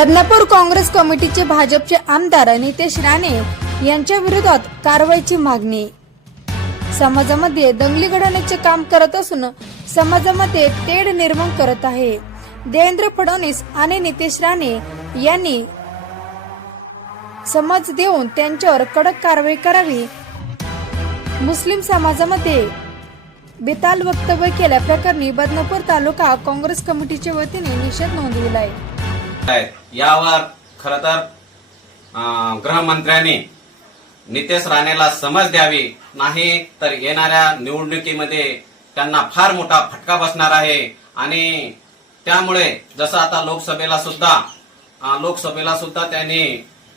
बदलापूर काँग्रेस कमिटीचे भाजपचे आमदार नितेश राणे यांच्या विरोधात कारवाईची मागणी. समाजामध्ये दंगली घडवण्याचे काम करत असून समाजामध्ये तेढ निर्माण करत आहे. देवेंद्र फडणवीस आणि नितेश राणे यांनी समज देऊन त्यांच्यावर कडक कारवाई करावी. मुस्लिम समाजामध्ये बेताल वक्तव्य केल्याप्रकरणी बदनापूर तालुका काँग्रेस कमिटीच्या वतीने निषेध नोंदविला आहे यावर खर तर गृहमंत्र्यांनी नितेश राणेला समज द्यावी नाही तर येणाऱ्या निवडणुकीमध्ये त्यांना फार मोठा फटका बसणार आहे. आणि त्यामुळे जसं आता लोकसभेला सुद्धा लोकसभेला सुद्धा त्यांनी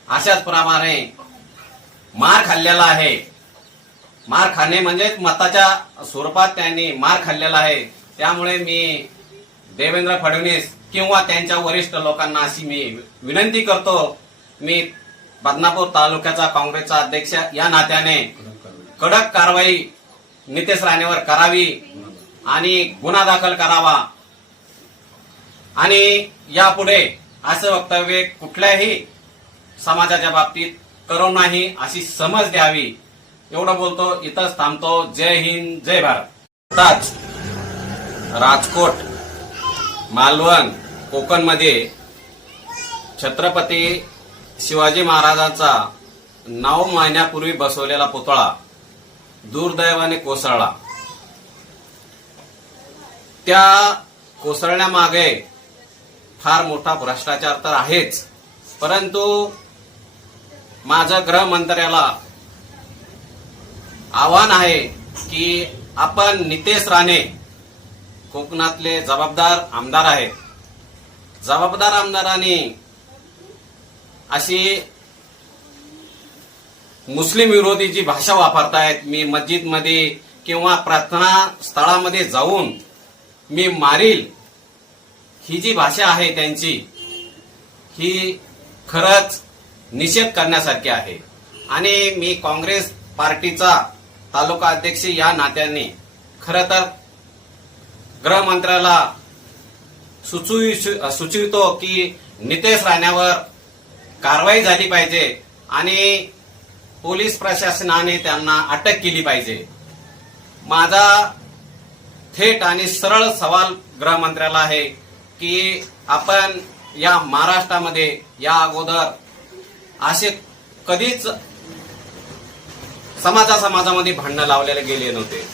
अशाच प्रमाणे मार खाल्लेला आहे. मार खाणे म्हणजेच मताच्या स्वरूपात त्यांनी मार खाल्लेला आहे. त्यामुळे मी देवेंद्र फडणवीस किंवा त्यांच्या वरिष्ठ लोकांना अशी मी विनंती करतो मी बदनापूर तालुक्याचा काँग्रेसचा अध्यक्ष या नात्याने कडक कारवाई नितेश राणेवर करावी आणि गुन्हा दाखल करावा. आणि यापुढे असं वक्तव्य कुठल्याही समाजाच्या बाबतीत करू नाही अशी समज द्यावी. एवढं बोलतो इथंच थांबतो. जय हिंद जय भारत. आताच राजकोट मालवण कोकणमध्ये छत्रपती शिवाजी महाराजांचा नऊ महिन्यापूर्वी बसवलेला पुतळा दुर्दैवाने कोसळला. त्या कोसळण्यामागे फार मोठा भ्रष्टाचार तर आहेच परंतु माझं गृहमंत्र्याला आव्हान आहे की आपण नितेश राणे कोकणातले जबाबदार आमदार आहेत. जबाबदार आमदाराने अशी मुस्लिम विरोधी जी भाषा वापरतायत. मी मस्जिदमध्ये किंवा प्रार्थना स्थळामध्ये जाऊन मी मारील ही जी भाषा आहे त्यांची ही खरंच निषेध करण्यासारखी आहे. आणि मी काँग्रेस पार्टीचा तालुका अध्यक्ष या नात्याने खरं तर गृहमंत्र्याला सुचू सुचवितो की नितेश राण्यावर कारवाई झाली पाहिजे आणि पोलीस प्रशासनाने त्यांना अटक केली पाहिजे. माझा थेट आणि सरळ सवाल गृहमंत्र्याला आहे की आपण या महाराष्ट्रामध्ये या अगोदर असे कधीच समाजा समाजामध्ये भांडणं लावलेले गेले नव्हते.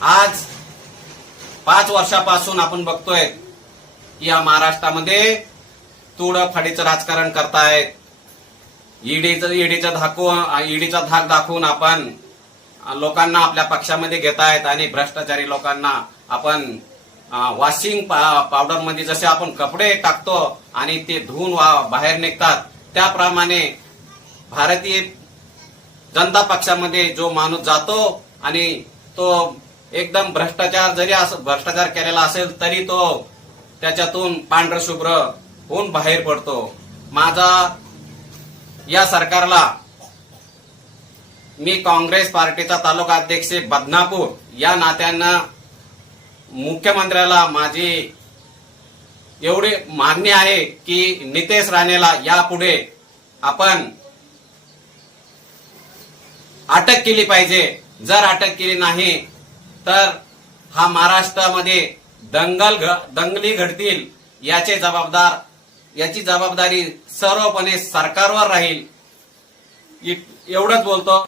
आज पाच वर्षापासून आपण बघतोय या महाराष्ट्रामध्ये तुडं फाडीचं राजकारण करतायत ईडीचं ईडीचा दाखवून ईडीचा धाक दाखवून आपण लोकांना आपल्या पक्षामध्ये घेतायत आणि भ्रष्टाचारी लोकांना आपण वॉशिंग पावडरमध्ये जसे आपण कपडे टाकतो आणि ते धुवून वा- बाहेर निघतात त्याप्रमाणे भारतीय जनता पक्षामध्ये जो माणूस जातो आणि तो एकदम भ्रष्टाचार जरी असं भ्रष्टाचार केलेला असेल तरी तो त्याच्यातून पांढर शुभ्र होऊन बाहेर पडतो. माझा या सरकारला मी काँग्रेस पार्टीचा तालुका अध्यक्ष बदनापूर. या नात्यानं मुख्यमंत्र्याला माझी एवढी मागणी आहे की नितेश राणेला यापुढे आपण अटक केली पाहिजे. जर अटक केली नाही तर हा महाराष्ट्रामध्ये दंगल घ- दंगली घडतील याचे जबाबदार याची जबाबदारी सर्वपणे सरकारवर राहील. एवढंच बोलतो.